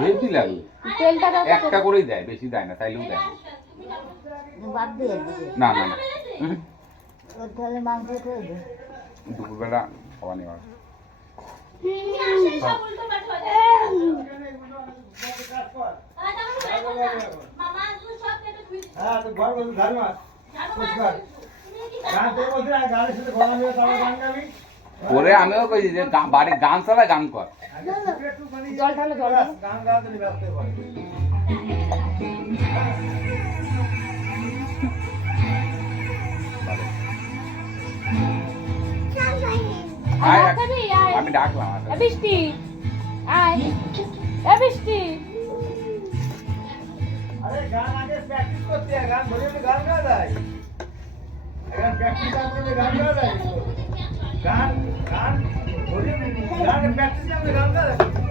ভেবছি লাগলো একটা করেই দেয় বেশি দেয় না তাইলেও দেয় না না না দুপুরবেলা খাওয়া নেওয়া হ্যাঁ তো ঘর বলুন ধন্যবাদ সাথে গান গাবি পরে আমিও কই যে বাড়ি গান চলে গান কর জল ঠালে জল গান গাতে নি ব্যস্ত হয় আমি ডাকলাম বৃষ্টি আয় এ বৃষ্টি আরে গান আগে প্র্যাকটিস করতে গান ধরে গান গা যায় এখন প্র্যাকটিস করতে গান গা যায় Gel, gel. Öyle mi? Yani bekleyeceğim bir anda da.